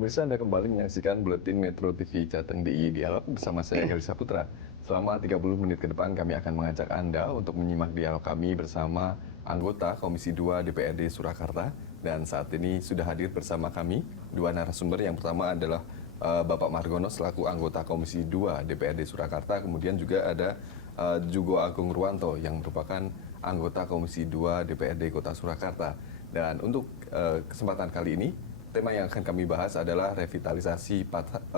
Pemirsa Anda kembali menyaksikan Buletin Metro TV Jateng DIY Dialog bersama saya Heri Saputra. Selama 30 menit ke depan kami akan mengajak Anda untuk menyimak dialog kami bersama anggota Komisi 2 DPRD Surakarta. Dan saat ini sudah hadir bersama kami dua narasumber. Yang pertama adalah Bapak Margono selaku anggota Komisi 2 DPRD Surakarta. Kemudian juga ada Jugo Agung Ruwanto yang merupakan anggota Komisi 2 DPRD Kota Surakarta. Dan untuk kesempatan kali ini, tema yang akan kami bahas adalah revitalisasi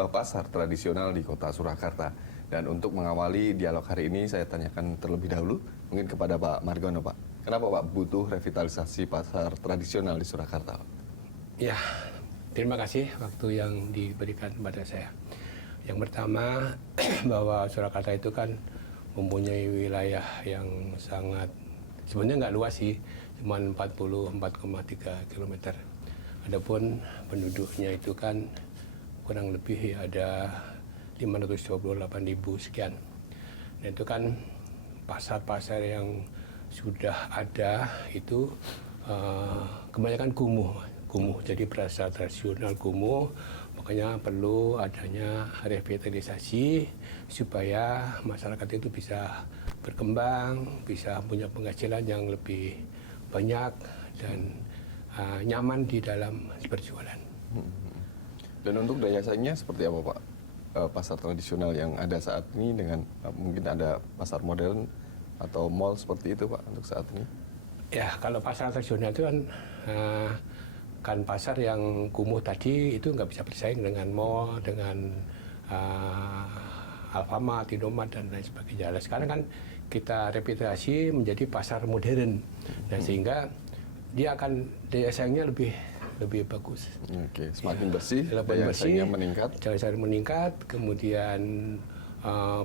pasar tradisional di Kota Surakarta. Dan untuk mengawali dialog hari ini, saya tanyakan terlebih dahulu mungkin kepada Pak Margono, Pak. Kenapa Pak butuh revitalisasi pasar tradisional di Surakarta? Ya, terima kasih waktu yang diberikan kepada saya. Yang pertama, bahwa Surakarta itu kan mempunyai wilayah yang sangat, sebenarnya nggak luas sih, cuma 44,3 km. Adapun penduduknya itu kan kurang lebih ada 528.000 sekian. Dan itu kan pasar-pasar yang sudah ada itu kebanyakan kumuh. Jadi pasar tradisional kumuh, makanya perlu adanya revitalisasi supaya masyarakat itu bisa berkembang, bisa punya penghasilan yang lebih banyak dan nyaman di dalam berjualan. Dan untuk daya saingnya seperti apa Pak? Pasar tradisional yang ada saat ini dengan mungkin ada pasar modern atau mall seperti itu Pak untuk saat ini? Ya, kalau pasar tradisional itu kan pasar yang kumuh tadi itu nggak bisa bersaing dengan mall, dengan Alfamart, Indomaret dan lain sebagainya. Sekarang kan kita revitalisasi menjadi pasar modern, dan sehingga dia akan daya saingnya lebih bagus. Oke, semakin bersih, daya saingnya meningkat. Daya saing meningkat, kemudian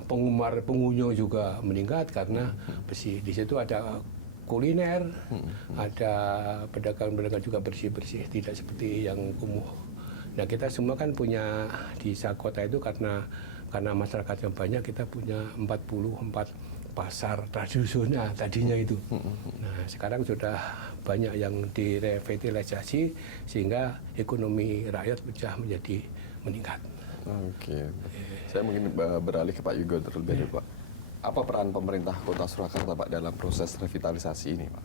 pengunjung juga meningkat karena bersih. Di situ ada kuliner, ada pedagang-pedagang juga bersih-bersih, tidak seperti yang kumuh. Nah, kita semua kan punya di kota itu karena masyarakat yang banyak, kita punya 44 pasar tradisional tadinya itu. Nah, sekarang sudah banyak yang direvitalisasi sehingga ekonomi rakyat pecah menjadi meningkat. Oke. Saya mungkin beralih ke Pak Yugo terlebih dahulu Pak. Apa peran pemerintah Kota Surakarta Pak dalam proses revitalisasi ini Pak?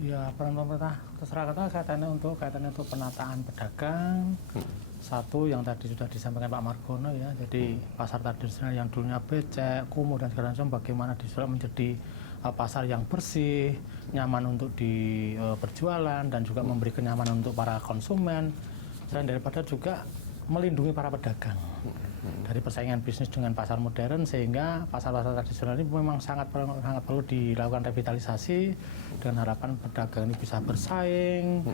Ya, peran pemerintah Kota Surakarta kaitannya untuk penataan pedagang. Satu yang tadi sudah disampaikan Pak Margono ya, jadi pasar tradisional yang dulunya becek, kumuh dan segala macam bagaimana disulap menjadi pasar yang bersih, nyaman untuk berjualan dan juga memberi kenyamanan untuk para konsumen. Selain daripada juga melindungi para pedagang dari persaingan bisnis dengan pasar modern, sehingga pasar-pasar tradisional ini memang sangat perlu dilakukan revitalisasi dengan harapan pedagang ini bisa bersaing,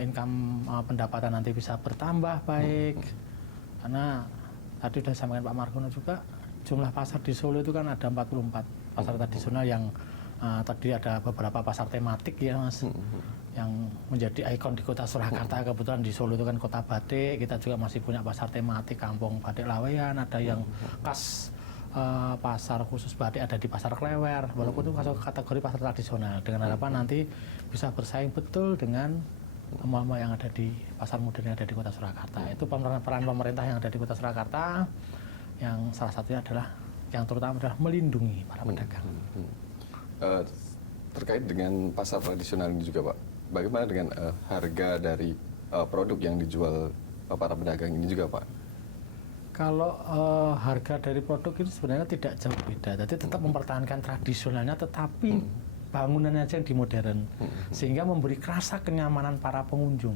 income pendapatan nanti bisa bertambah baik. Karena tadi sudah disampaikan Pak Margono juga, jumlah pasar di Solo itu kan ada 44 pasar tradisional yang tadi ada beberapa pasar tematik ya Mas, yang menjadi ikon di Kota Surakarta. Kebetulan di Solo itu kan kota batik, kita juga masih punya pasar tematik Kampung Batik Laweyan, ada yang khas pasar khusus batik ada di Pasar Klewer, walaupun itu masuk kategori pasar tradisional, dengan harapan nanti bisa bersaing betul dengan mall-mall yang ada di pasar modern yang ada di Kota Surakarta. Itu peran pemerintah yang ada di Kota Surakarta, yang salah satunya adalah yang terutama adalah melindungi para pedagang. Terkait dengan pasar tradisional ini juga Pak, bagaimana dengan harga dari produk yang dijual para pedagang ini juga Pak? Kalau harga dari produk itu sebenarnya tidak jauh beda, jadi tetap mempertahankan tradisionalnya, tetapi bangunannya aja yang dimodern, sehingga memberi rasa kenyamanan para pengunjung.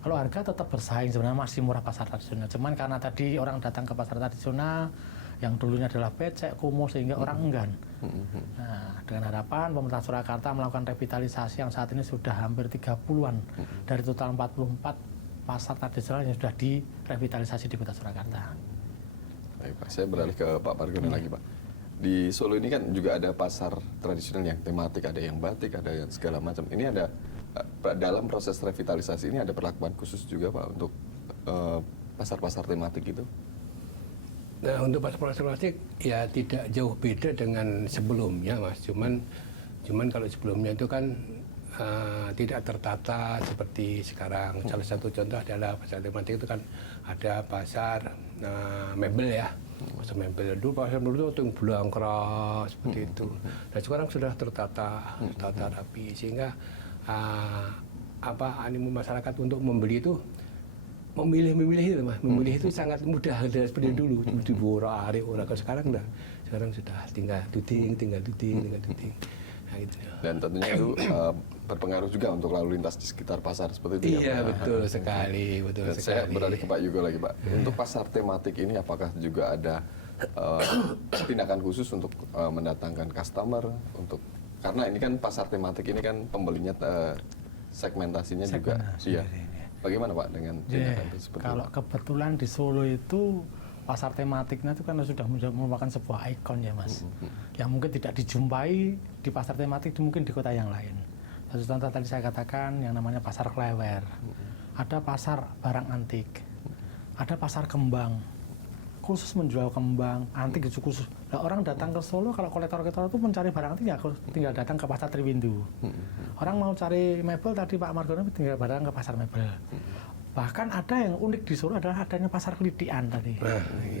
Kalau harga tetap bersaing, sebenarnya masih murah pasar tradisional, cuman karena tadi orang datang ke pasar tradisional yang dulunya adalah becek, kumuh, sehingga orang enggan. Nah, dengan harapan pemerintah Surakarta melakukan revitalisasi yang saat ini sudah hampir 30-an dari total 44 pasar tradisional yang sudah direvitalisasi di Kota Surakarta. Baik Pak, saya beralih ke Pak Margono lagi Pak. Di Solo ini kan juga ada pasar tradisional yang tematik, ada yang batik, ada yang segala macam. Ini ada dalam proses revitalisasi ini ada perlakuan khusus juga Pak untuk pasar-pasar tematik itu? Nah, untuk pasar-pasar tematik ya tidak jauh beda dengan sebelumnya Mas. Cuman kalau sebelumnya itu kan tidak tertata seperti sekarang. Salah satu contoh adalah pasar tematik itu kan ada pasar mebel ya. Pasar mebel dulu, pasar mebel itu belang keras seperti itu. Dan sekarang sudah tertata rapi sehingga animo masyarakat untuk membeli itu memilih itu Mas. Memilih itu sangat mudah dari seperti dulu. Di Bora-Ari orang sekarang sudah tinggal duding. Nah, gitu. Dan tentunya itu berpengaruh juga untuk lalu lintas di sekitar pasar seperti itu. Iya, ya, Pak? betul sekali. Dan saya beralih ke Pak Yugo lagi, Pak. Untuk pasar tematik ini apakah juga ada tindakan khusus untuk mendatangkan customer karena ini kan pasar tematik ini kan pembelinya segmentasinya juga. Iya. Bagaimana Pak dengan tindakan itu seperti kalau itu? kebetulan di Solo itu pasar tematiknya itu kan sudah merupakan sebuah ikon ya Mas, yang mungkin tidak dijumpai di pasar tematik mungkin di kota yang lain. Satu contoh tadi saya katakan yang namanya pasar Klewer, ada pasar barang antik, ada pasar kembang, khusus menjual kembang antik itu khusus. Nah, orang datang ke Solo kalau kolektor-kolektor itu mencari barang antik ya tinggal datang ke pasar Triwindu. Orang mau cari mebel tadi Pak Margono tinggal datang ke pasar mebel. Bahkan ada yang unik di Solo adalah adanya pasar Kelidian tadi.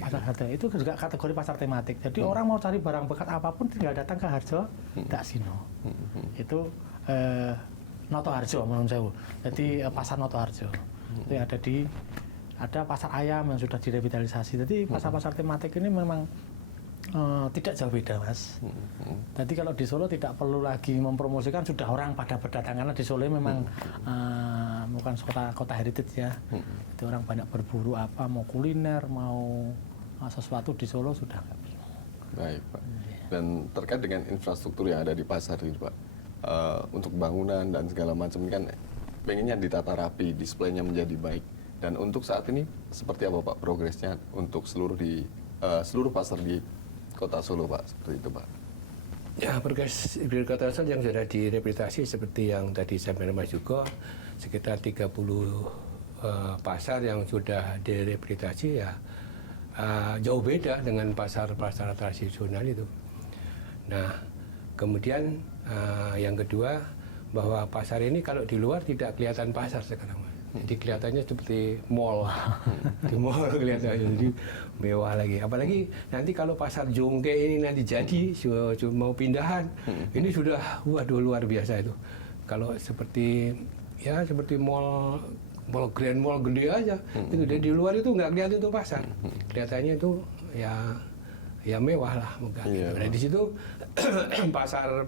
Pasar Harjo itu juga kategori pasar tematik. Jadi orang mau cari barang bekas apapun tinggal datang ke Harjo Daksino. Itu Noto Harjo menurut saya. Jadi pasar Noto Harjo. Itu ada pasar ayam yang sudah direvitalisasi. Jadi pasar-pasar tematik ini memang tidak jauh beda Mas. Jadi kalau di Solo tidak perlu lagi mempromosikan, sudah orang pada berdatangan karena di Solo memang bukan kota heritage ya. Itu orang banyak berburu mau kuliner, mau sesuatu di Solo sudah nggak perlu. Baik Pak. Dan terkait dengan infrastruktur yang ada di pasar ini Pak, untuk bangunan dan segala macam kan pengennya ditata rapi, displaynya menjadi baik. Dan untuk saat ini seperti apa Pak progresnya untuk seluruh pasar di Kota Solo Pak, seperti itu Pak? Ya, progres di Kota Solo yang sudah direhabilitasi seperti yang tadi saya Mas juga sekitar 30 pasar yang sudah direhabilitasi ya jauh beda dengan pasar-pasar tradisional itu. Nah, kemudian yang kedua bahwa pasar ini kalau di luar tidak kelihatan pasar sekarang. Jadi kelihatannya seperti mall, di mall kelihatannya jadi mewah lagi. Apalagi nanti kalau pasar Jongke ini nanti jadi mau pindahan, ini sudah waduh luar biasa itu. Kalau seperti mall Grand Mall gede aja, itu di luar itu nggak kelihatan itu pasar, kelihatannya itu ya mewah lah megah. Gitu. Nah di situ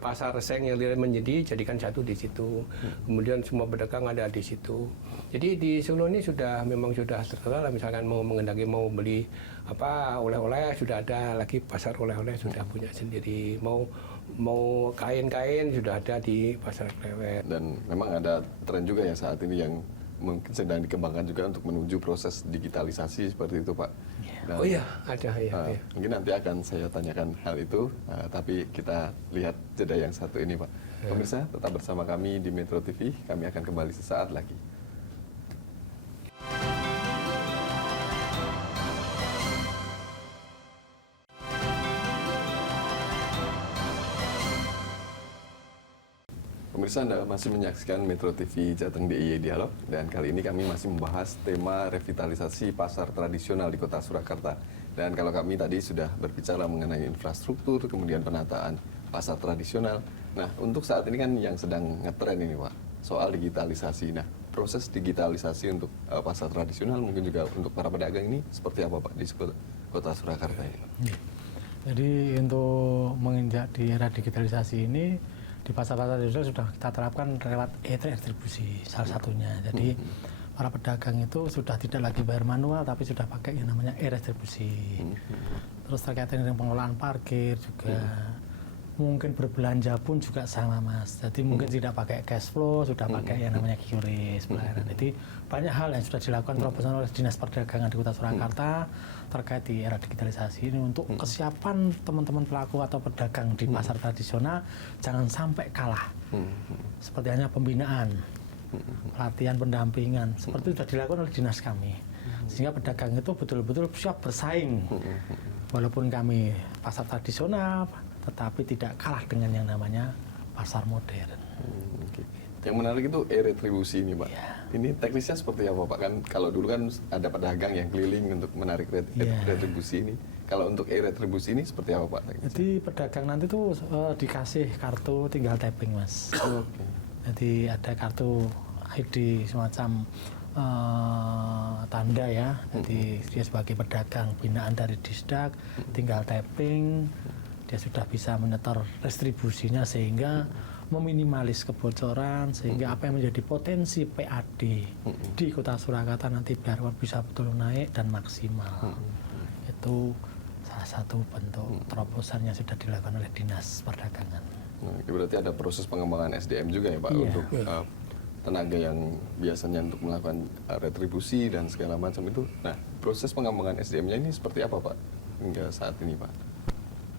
pasar seng yang jadikan satu di situ. Kemudian semua pedagang ada di situ. Jadi di Solo ini memang sudah terkenal. Misalkan mau beli oleh-oleh sudah ada lagi pasar oleh-oleh sudah punya sendiri. Mau kain-kain sudah ada di pasar Klewer. Dan memang ada tren juga ya saat ini yang mungkin sedang dikembangkan juga untuk menuju proses digitalisasi seperti itu Pak. Dan, ada ya. Mungkin nanti akan saya tanyakan hal itu, tapi kita lihat jeda yang satu ini Pak. Pemirsa tetap bersama kami di Metro TV, kami akan kembali sesaat lagi. Pemirsa, Anda masih menyaksikan Metro TV Jateng DIY Dialog, dan kali ini kami masih membahas tema revitalisasi pasar tradisional di Kota Surakarta. Dan kalau kami tadi sudah berbicara mengenai infrastruktur, kemudian penataan pasar tradisional. Nah, untuk saat ini kan yang sedang ngetren ini Pak, soal digitalisasi. Nah, proses digitalisasi untuk pasar tradisional mungkin juga untuk para pedagang ini seperti apa Pak di Kota Surakarta ini? Jadi untuk menginjak di era digitalisasi ini, di pasar-pasar tradisional sudah kita terapkan lewat e-distribusi salah satunya. Jadi para pedagang itu sudah tidak lagi bayar manual tapi sudah pakai yang namanya e-distribusi. Terus terkait dengan pengelolaan parkir juga, mungkin berbelanja pun juga sama Mas. Jadi mungkin tidak pakai cash flow, sudah pakai yang namanya QRIS pelayanan. Jadi banyak hal yang sudah dilakukan terobosan oleh Dinas Perdagangan di Kota Surakarta terkait di era digitalisasi ini untuk kesiapan teman-teman pelaku atau pedagang di pasar tradisional jangan sampai kalah. Seperti hanya pembinaan, pelatihan, pendampingan, seperti sudah dilakukan oleh dinas kami. Sehingga pedagang itu betul-betul siap bersaing. Walaupun kami pasar tradisional, tetapi tidak kalah dengan yang namanya pasar modern. Yang menarik itu e-retribusi ini, Pak. Ini teknisnya seperti apa, Pak? Kan kalau dulu kan ada pedagang yang keliling untuk menarik retribusi ini. Kalau untuk e-retribusi ini seperti apa, Pak? Teknisnya? Jadi pedagang nanti tuh dikasih kartu tinggal tapping, Mas. Oke. Jadi ada kartu ID semacam tanda ya. Jadi dia sebagai pedagang binaan dari Disdak, tinggal tapping, dia sudah bisa menyetor retribusinya sehingga meminimalis kebocoran, sehingga apa yang menjadi potensi PAD di Kota Surakarta nanti biar bisa betul naik dan maksimal. Itu salah satu bentuk terobosan yang sudah dilakukan oleh Dinas Perdagangan. Nah, berarti ada proses pengembangan SDM juga ya, Pak, Iya. untuk tenaga yang biasanya untuk melakukan retribusi dan segala macam itu. Nah, proses pengembangan SDM-nya ini seperti apa, Pak, hingga saat ini, Pak?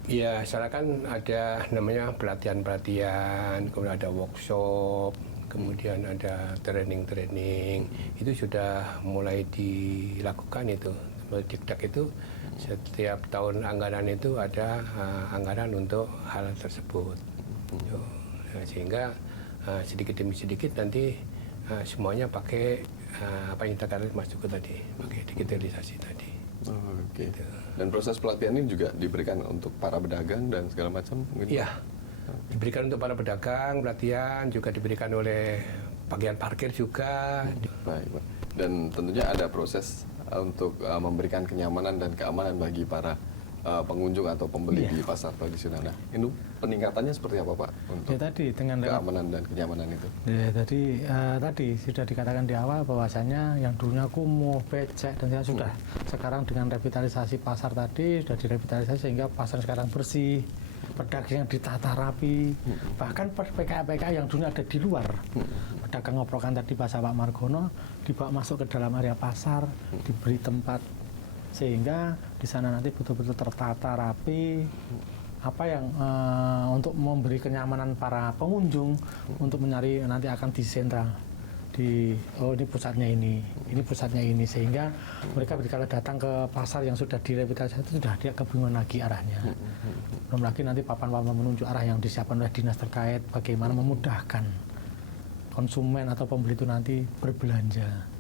Ya, sekarang kan ada namanya pelatihan-pelatihan, kemudian ada workshop, kemudian ada training-training. Itu sudah mulai dilakukan itu. Dikdak itu setiap tahun anggaran itu ada anggaran untuk hal tersebut. Sehingga sedikit demi sedikit nanti semuanya pakai apa yang kita katakan masuk ke tadi, pakai digitalisasi tadi. Oke. Dan proses pelatihan ini juga diberikan untuk para pedagang dan segala macam? Iya, diberikan untuk para pedagang, pelatihan juga diberikan oleh bagian parkir juga. Baik, Pak. Dan tentunya ada proses untuk memberikan kenyamanan dan keamanan bagi para pengunjung atau pembeli di pasar tradisional. Nah, itu peningkatannya seperti apa, Pak, untuk Ya tadi dengan keamanan dan kenyamanan itu? Ya, tadi sudah dikatakan di awal bahwasanya yang dulunya kumuh, becek dan sudah sekarang dengan revitalisasi pasar tadi sudah direvitalisasi sehingga pasar sekarang bersih, pedagang yang ditata rapi, bahkan PKK yang dulunya ada di luar, pedagang ngoprokan tadi bahasa Pak Margono dibawa masuk ke dalam area pasar, diberi tempat sehingga di sana nanti betul-betul tertata rapi. Apa yang untuk memberi kenyamanan para pengunjung untuk mencari nanti akan disentral ini pusatnya ini pusatnya ini, sehingga mereka kalau datang ke pasar yang sudah direvitalisasi itu sudah tidak kebingungan lagi arahnya. Belum lagi nanti papan-papan menunjuk arah yang disiapkan oleh dinas terkait bagaimana memudahkan konsumen atau pembeli itu nanti berbelanja.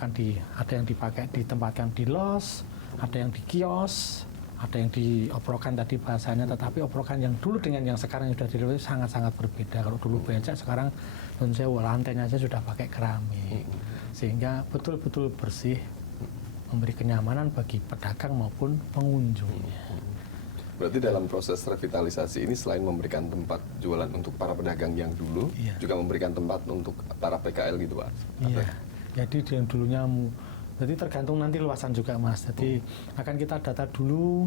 Ada yang dipakai ditempatkan di los, ada yang di kios, ada yang dioprokan tadi bahasanya, tetapi oprokan yang dulu dengan yang sekarang sudah direvitalisasi sangat-sangat berbeda. Kalau dulu becek, sekarang tentu saja lantainya saja sudah pakai keramik, sehingga betul-betul bersih, memberi kenyamanan bagi pedagang maupun pengunjung. Berarti dalam proses revitalisasi ini selain memberikan tempat jualan untuk para pedagang yang dulu, juga memberikan tempat untuk para PKL gitu, Pak? Iya. Jadi yang dulunya, jadi tergantung nanti luasan juga, Mas. Jadi akan kita data dulu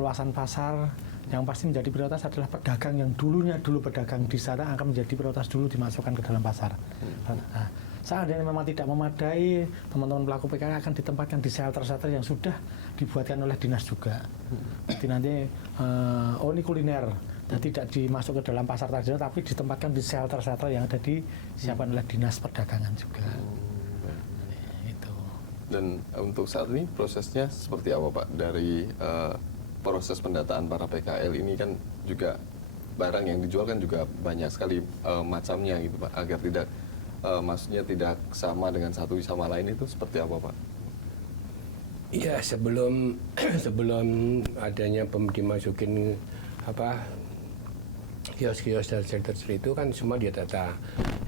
luasan pasar. Yang pasti menjadi prioritas adalah pedagang yang dulunya pedagang di sana akan menjadi prioritas dulu dimasukkan ke dalam pasar. Nah, seandainya memang tidak memadai, teman-teman pelaku PKK akan ditempatkan di shelter-shelter yang sudah dibuatkan oleh dinas juga. Jadi nanti ini kuliner. Dan tidak dimasuk ke dalam pasar tradisional, tapi ditempatkan di shelter-shelter yang ada disiapkan oleh dinas perdagangan juga. Itu. Dan untuk saat ini prosesnya seperti apa, Pak? Dari proses pendataan para PKL ini kan juga barang yang dijual kan juga banyak sekali macamnya gitu, Pak. Agar tidak maksudnya tidak sama dengan satu sama lain, itu seperti apa, Pak? Iya, sebelum adanya dimasukin kios-kios dan shelter itu kan semua dia tata.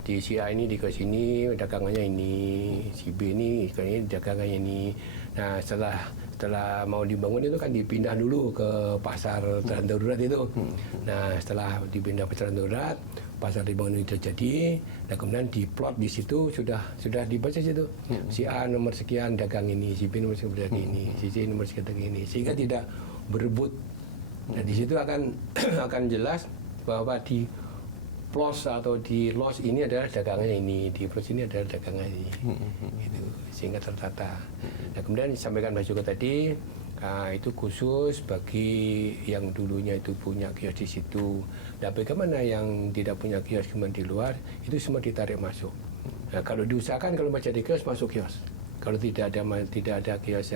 Di si A ini di ke sini dagangannya ini, si B ini dagangannya ini. Nah, setelah mau dibangun itu kan dipindah dulu ke pasar darurat itu. Nah, setelah dipindah pasar darurat, pasar dibangun itu jadi, dan kemudian diplot di situ sudah dibaca situ. Si A nomor sekian dagang ini, si B nomor sekian dagang ini, si C nomor sekian dagang ini, sehingga tidak berebut. Nah, di situ akan jelas bahwa di plos atau di los ini adalah dagangannya ini, di plos ini adalah dagangannya ini, gitu, sehingga tertata. Nah, kemudian disampaikan Mas juga tadi, itu khusus bagi yang dulunya itu punya kios di situ. Nah, bagaimana yang tidak punya kios kemudian di luar, itu semua ditarik masuk. Nah, kalau diusahakan kalau masih ada kios, masuk kios. Kalau tidak ada kios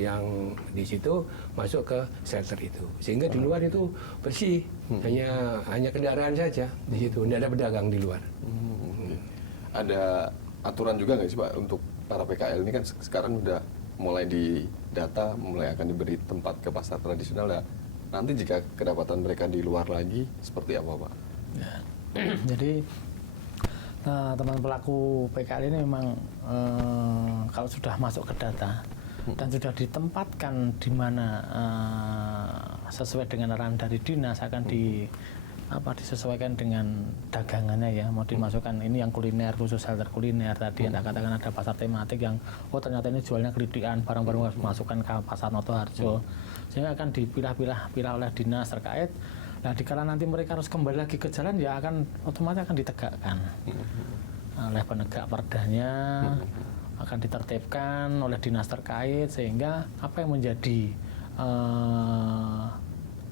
yang di situ, masuk ke shelter itu. Sehingga di luar itu bersih, hanya kendaraan saja di situ, tidak ada pedagang di luar. Ada aturan juga nggak sih Pak untuk para PKL ini kan sekarang udah mulai didata, mulai akan diberi tempat ke pasar tradisional. Nah, nanti jika kedapatan mereka di luar lagi, seperti apa Pak? Ya. Jadi teman pelaku PKL ini memang kalau sudah masuk ke data dan sudah ditempatkan di mana sesuai dengan arahan dari dinas akan disesuaikan dengan dagangannya ya, mau dimasukkan ini yang kuliner, khusus shelter kuliner tadi Anda katakan ada pasar tematik yang ternyata ini jualnya kritikan, barang-barang harus masukkan ke pasar Notoharjo, sehingga akan dipilah oleh dinas terkait. Nah, dikala nanti mereka harus kembali lagi ke jalan ya akan otomatis akan ditegakkan oleh penegak perdanya, akan ditertibkan oleh dinas terkait, sehingga apa yang menjadi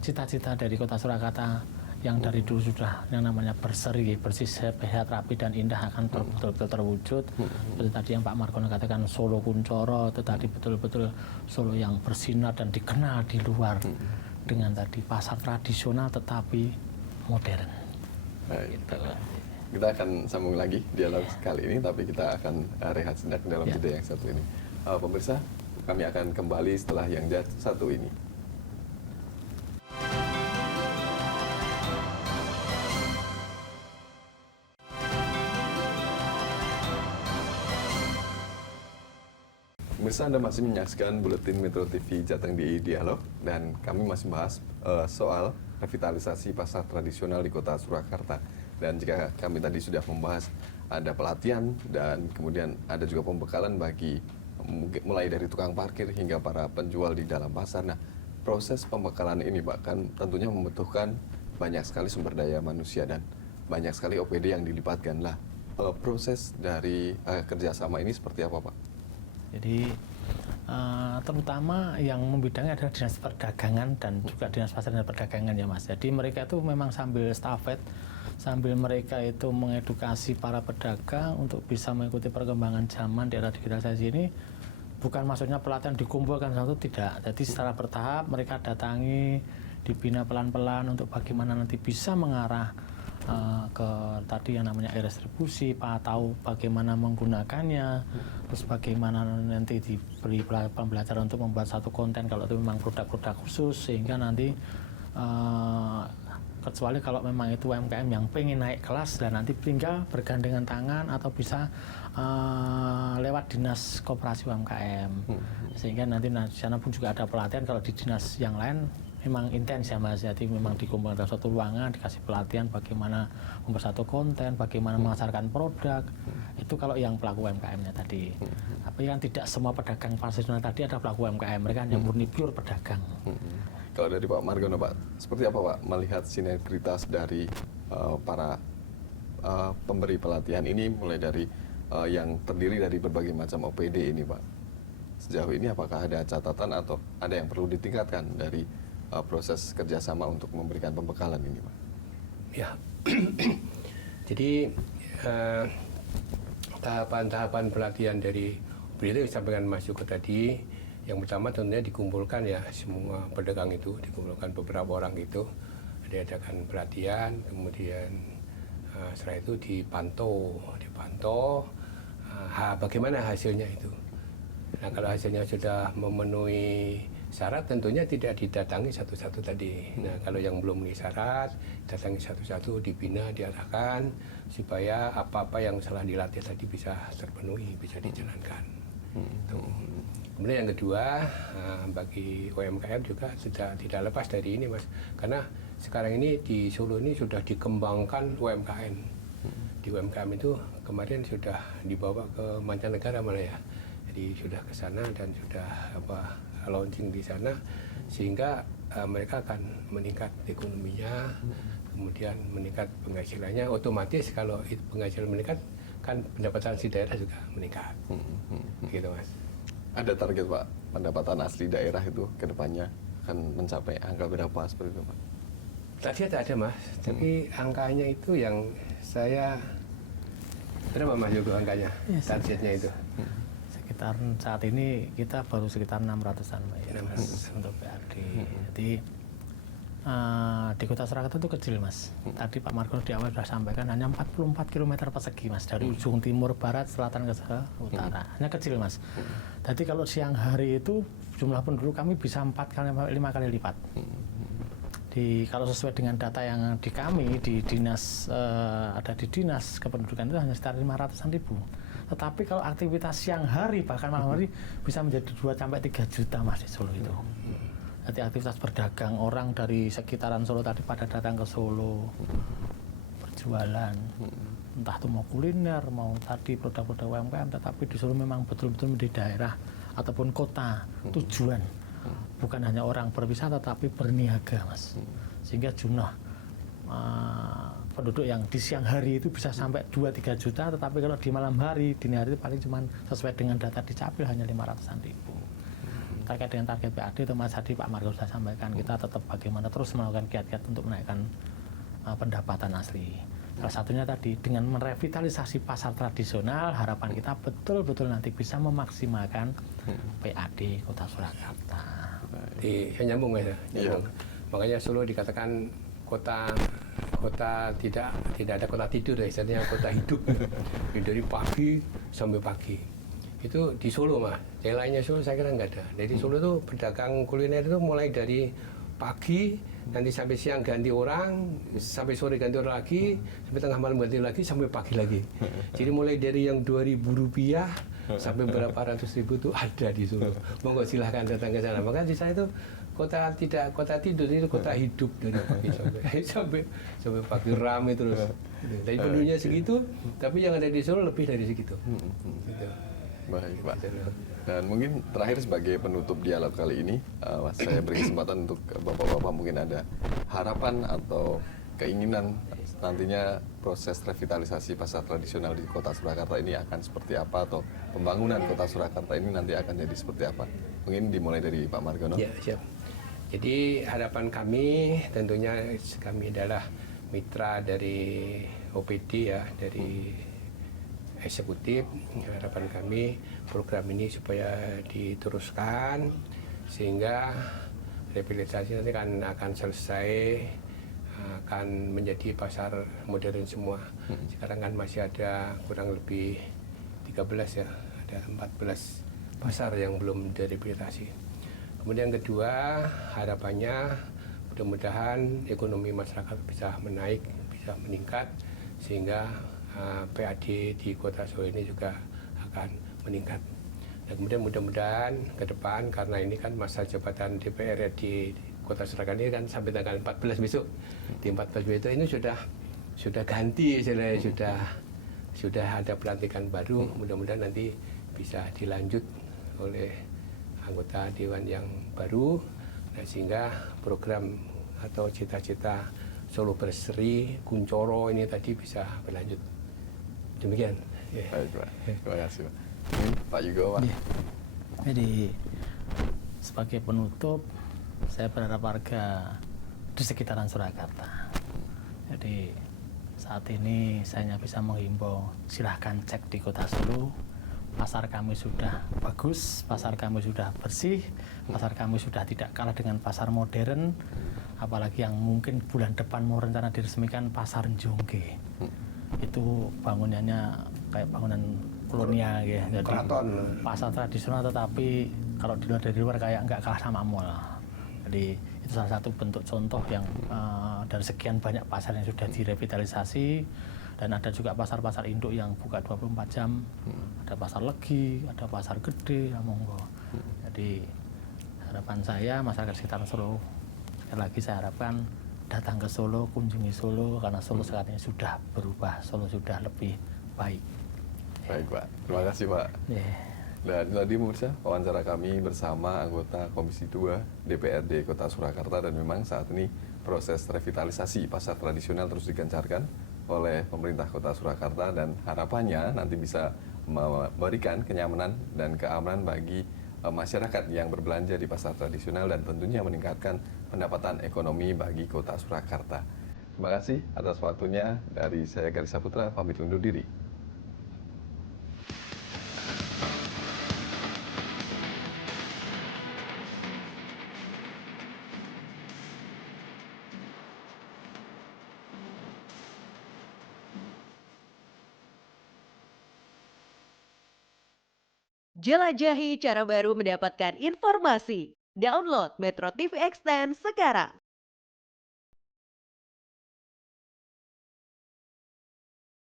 cita-cita dari Kota Surakarta yang dari dulu sudah yang namanya berseri, bersih, sehat, rapi dan indah akan betul-betul terwujud. Seperti tadi yang Pak Margono katakan Solo Kuncoro itu tadi betul-betul Solo yang bersinar dan dikenal di luar dengan tadi pasar tradisional tetapi modern. Baik. Gitu. Kita akan sambung lagi dialog kali ini, tapi kita akan rehat sejenak dalam jeda yang satu ini. Pemirsa, kami akan kembali setelah yang satu ini. Pemirsa, Anda masih menyaksikan Buletin Metro TV Jateng DI Dialog, dan kami masih bahas soal revitalisasi pasar tradisional di Kota Surakarta. Dan jika kami tadi sudah membahas ada pelatihan dan kemudian ada juga pembekalan bagi mulai dari tukang parkir hingga para penjual di dalam pasar. Nah, proses pembekalan ini bahkan tentunya membutuhkan banyak sekali sumber daya manusia dan banyak sekali OPD yang dilipatkan. Lah, proses dari kerjasama ini seperti apa Pak? Jadi terutama yang membidangi adalah Dinas Perdagangan dan juga Dinas Pasar dan Perdagangan ya Mas. Jadi mereka itu memang sambil stafet, sambil mereka itu mengedukasi para pedagang untuk bisa mengikuti perkembangan zaman di era digitalisasi ini. Bukan maksudnya pelatihan dikumpulkan satu, tidak. Jadi secara bertahap mereka datangi, dibina pelan-pelan untuk bagaimana nanti bisa mengarah ke tadi yang namanya e-distribusi, Pak tahu bagaimana menggunakannya, terus bagaimana nanti diberi pembelajaran untuk membuat satu konten kalau itu memang produk-produk khusus, sehingga nanti kecuali kalau memang itu UMKM yang pengen naik kelas dan nanti tinggal bergandengan tangan atau bisa lewat dinas koperasi UMKM, sehingga nanti di sana pun juga ada pelatihan. Kalau di dinas yang lain memang intens ya Mas, jadi memang dikumpulkan dalam suatu ruangan, dikasih pelatihan bagaimana membuat satu konten, bagaimana memasarkan produk. Itu kalau yang pelaku UMKM-nya tadi. Tapi kan tidak semua pedagang tradisional tadi ada pelaku UMKM, mereka hanya murni pure pedagang. Kalau dari Pak Margono Pak, seperti apa Pak melihat sinergitas dari para pemberi pelatihan ini, mulai dari yang terdiri dari berbagai macam OPD ini Pak? Sejauh ini apakah ada catatan atau ada yang perlu ditingkatkan dari proses kerjasama untuk memberikan pembekalan ini Pak? Ya, jadi tahapan-tahapan pelatihan dari OPD itu disampaikan Mas Joko tadi. Yang pertama tentunya dikumpulkan ya semua pedagang itu, dikumpulkan beberapa orang itu, diadakan pelatihan, kemudian setelah itu dipantau bagaimana hasilnya itu. Nah, kalau hasilnya sudah memenuhi syarat, tentunya tidak didatangi satu-satu tadi. Nah, kalau yang belum memenuhi syarat, datangi satu-satu, dibina, diarahkan supaya apa-apa yang salah dilatih tadi bisa terpenuhi, bisa dijalankan. Kemudian yang kedua, bagi UMKM juga tidak lepas dari ini Mas, karena sekarang ini di Solo ini sudah dikembangkan UMKM. Di UMKM itu kemarin sudah dibawa ke mancanegara mana ya, jadi sudah ke sana dan sudah launching di sana, sehingga mereka akan meningkat ekonominya, kemudian meningkat penghasilannya. Otomatis kalau penghasilan meningkat, kan pendapatan si daerah juga meningkat. Gitu Mas. Ada target Pak, pendapatan asli daerah itu ke depannya akan mencapai angka berapa seperti itu Pak? Tadi ada Mas, tapi angkanya itu yang saya berapa Mas Yogo angkanya, Ya, targetnya itu? sekitar saat ini kita baru sekitar 600-an ya, Mas, untuk PAD. Jadi di Kota Surakarta itu kecil, Mas. Tadi Pak Margono di awal sudah sampaikan hanya 44 km persegi, Mas, dari ujung timur, barat, selatan ke utara. Hanya kecil, Mas. Jadi kalau siang hari itu jumlah penduduk kami bisa 5 kali lipat. Kalau sesuai dengan data yang di kami di dinas ada di dinas kependudukan itu hanya sekitar 500-an ribu. Tetapi kalau aktivitas siang hari bahkan malam hari bisa menjadi 2-3 juta, Mas, di Solo itu. Jadi aktivitas berdagang orang dari sekitaran Solo tadi pada datang ke Solo berjualan, entah itu mau kuliner, mau tadi produk-produk UMKM, tetapi di Solo memang betul-betul menjadi daerah ataupun kota tujuan, bukan hanya orang berwisata tapi berniaga, Mas. Sehingga jumlah penduduk yang di siang hari itu bisa sampai 2-3 juta, tetapi kalau di malam hari, dini hari itu paling cuma sesuai dengan data di Capil hanya 500-an ribu. Terkait dengan target PAD itu Mas tadi Pak Margo sudah sampaikan, kita tetap bagaimana terus melakukan kiat-kiat untuk menaikkan pendapatan asli. Salah satunya tadi dengan merevitalisasi pasar tradisional, harapan kita betul-betul nanti bisa memaksimalkan PAD Kota Surakarta. Yang nyambung ya. Nyambung. Makanya Solo dikatakan kota tidak ada kota tidur ya, istilahnya kota hidup. Dari pagi sampai pagi. Itu di Solo, Mas. Yang lainnya Solo saya kira nggak ada. Jadi Solo itu pedagang kuliner itu mulai dari pagi, nanti sampai siang ganti orang, sampai sore ganti orang lagi, sampai tengah malam ganti lagi, sampai pagi lagi. Jadi mulai dari yang Rp2.000 sampai berapa ratus ribu itu ada di Solo. Monggo silahkan datang ke sana. Maka di sana itu kota tidur, itu kota hidup dari pagi sampai pagi, ramai terus. Dari penduduknya segitu, tapi yang ada di Solo lebih dari segitu. Gitu. Baik, Pak. Dan mungkin terakhir sebagai penutup dialog kali ini, Mas, saya beri kesempatan untuk Bapak-Bapak mungkin ada harapan atau keinginan nantinya proses revitalisasi pasar tradisional di Kota Surakarta ini akan seperti apa, atau pembangunan Kota Surakarta ini nanti akan jadi seperti apa. Mungkin dimulai dari Pak Margono. Ya, siap. Jadi harapan kami tentunya kami adalah mitra dari OPD ya, dari eksekutif. Harapan kami program ini supaya diteruskan sehingga revitalisasi nanti akan selesai, akan menjadi pasar modern semua. Sekarang kan masih ada kurang lebih 13 ya, ada 14 pasar yang belum direhabilitasi. Kemudian kedua, harapannya mudah-mudahan ekonomi masyarakat bisa menaik, bisa meningkat sehingga PAD di Kota Solo ini juga akan meningkat. Dan kemudian mudah-mudahan ke depan, karena ini kan masa jabatan DPR di Kota Surakarta ini kan sampai tanggal 14 besok. Di 14 besok ini sudah ganti, sudah ada pelantikan baru. Mudah-mudahan nanti bisa dilanjut oleh anggota Dewan yang baru, nah, sehingga program atau cita-cita Solo Berseri, Kuncoro ini tadi bisa berlanjut. Demikian. Baik, Pak. Terima kasih, Pak. Pak Yugo, Pak. Jadi sebagai penutup, saya berharap warga di sekitaran Surakarta. Jadi saat ini saya hanya bisa menghimbau, silahkan cek di Kota Solo. Pasar kami sudah bagus, pasar kami sudah bersih, pasar kami sudah tidak kalah dengan pasar modern. Apalagi yang mungkin bulan depan mau rencana diresmikan pasar Njongge. Itu bangunannya kayak bangunan kolonial ya. Jadi Keraton. pasar tradisional tetapi kalau dilihat dari luar kayak nggak kalah sama mall. Jadi itu salah satu bentuk contoh yang dari sekian banyak pasar yang sudah direvitalisasi. Dan ada juga pasar-pasar induk yang buka 24 jam. Ada pasar Legi, ada pasar gede, ya monggo. Jadi harapan saya masyarakat sekitar Solo, sekali lagi saya harapkan datang ke Solo, kunjungi Solo, karena Solo saat ini sudah berubah, Solo sudah lebih baik. Baik, Pak. Terima kasih, Pak. Dan tadi pemirsa, wawancara kami bersama anggota Komisi 2 DPRD Kota Surakarta, dan memang saat ini proses revitalisasi pasar tradisional terus digencarkan oleh pemerintah Kota Surakarta, dan harapannya nanti bisa memberikan kenyamanan dan keamanan bagi masyarakat yang berbelanja di pasar tradisional dan tentunya meningkatkan pendapatan ekonomi bagi Kota Surakarta. Terima kasih atas waktunya. Dari saya Garis Saputra, pamit undur diri. Jelajahi cara baru mendapatkan informasi. Download Metro TV Extend sekarang.